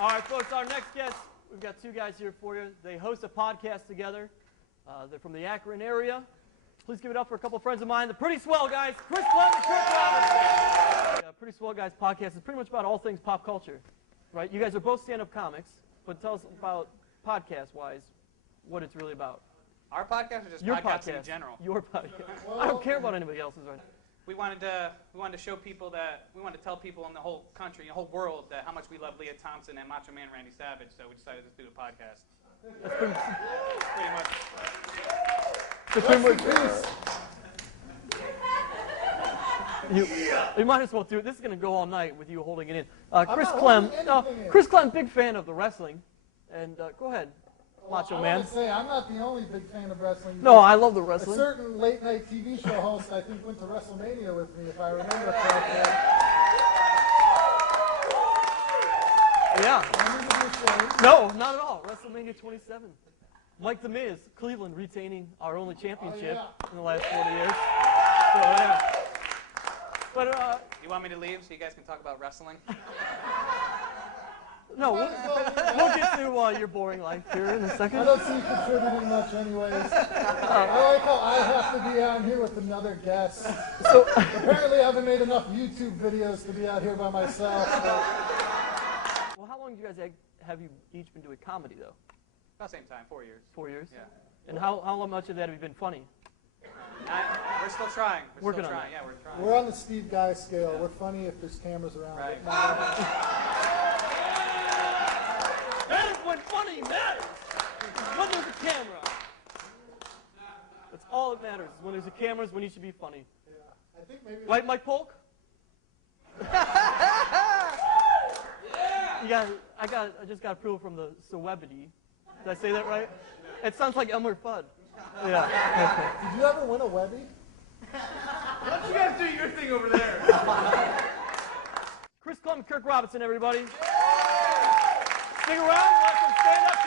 All right, folks, our next guest, we've got two guys here for you. They host a podcast together. They're from the Akron area. Please give it up for a couple of friends of mine, the Pretty Swell Guys, Chris Clem and Kirk Robinson. The Pretty Swell Guys podcast is pretty much about all things pop culture, right? You guys are both stand-up comics, but tell us about, podcast-wise, what it's really about. Our podcast or just Your podcasts podcast, in general? Your podcast. I don't care about anybody else's right now. We wanted to show people that, we wanted to tell people in the whole country, the whole world, that how much we love Leah Thompson and Macho Man Randy Savage, so we decided to do a podcast. That's pretty much. You might as well do it. This is going to go all night with you holding it in. Chris Clem, Chris Clem, big fan of the wrestling, and go ahead, Macho Man. I want to say I'm not the only big fan of wrestling. No, I love the wrestling. A certain late-night TV show host, I think, went to WrestleMania with me, if I remember correctly. Yeah. No, not at all. WrestleMania 27. Mike the Miz, Cleveland, retaining our only championship in the last 40 years. So, yeah. But, you want me to leave so you guys can talk about wrestling? No, we'll get to your boring life here in a second. I don't see you contributing much anyways. I like how I have to be out here with another guest. So apparently I haven't made enough YouTube videos to be out here by myself. Well, how long have you each been doing comedy, though? About the same time, 4 years. 4 years? Yeah. And how much of that have you been funny? We're still trying. We're still trying. Yeah, we're trying. We're on the Steve Guy scale. We're funny if there's cameras around. Right. That is when funny matters. When there's a camera. That's all that matters. When there's a camera is when you should be funny. Yeah. I think maybe. Right, Mike Polk? Yeah. I just got approval from the celebrity. Did I say that right? It sounds like Elmer Fudd. Yeah. Okay. Did you ever win a Webby? Why don't you guys do your thing over there? Chris Clem, Kirk Robinson, everybody. Stick around, watch some stand-up